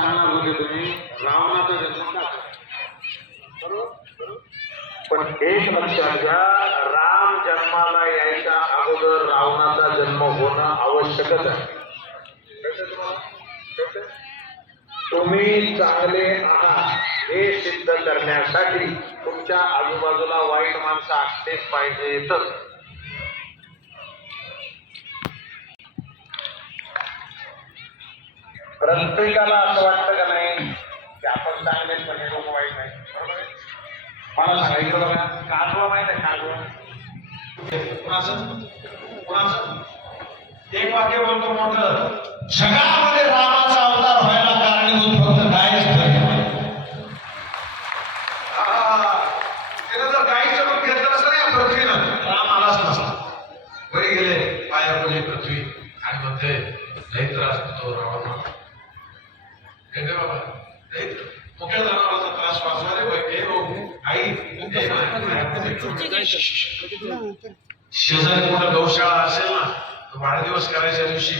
सांगणार होते तुम्ही रावणाचा जन्म का पण एक लक्षात घ्या राम जन्माला यायच्या अगोदर रावणाचा जन्म होणं आवश्यकच आहे. तुम्ही चांगले आहात हे सिद्ध करण्यासाठी तुमच्या आजूबाजूला वाईट माणसं असतेच पाहिजेतच. प्रत्येकाला असं वाटतं का नाही की आपण चांगले पण हे म्हणजे लोक वाईट नाही बरोबर मला सांगायचं बघा. काजवा माहीत आहे काजवा कुणाचं? कुणाचं? एक वाक्य बोलतो मोठं. जगामध्ये रामाचा अवतार व्हायला कारणीभूत फक्त गायच ठरली त्यानं जर गायीचं रूप घेतलं असतं ना पृथ्वीनं राम आलाच नसता. वरी गेले पाया पडली पृथ्वी आणि म्हणते लई त्रास होतो रावण हे मुख्य जनावरांचा त्रास वाचवा रे बाई. हो, आई. शेजारी कुठं गौशाळा असेल ना वाढदिवस करायच्या दिवशी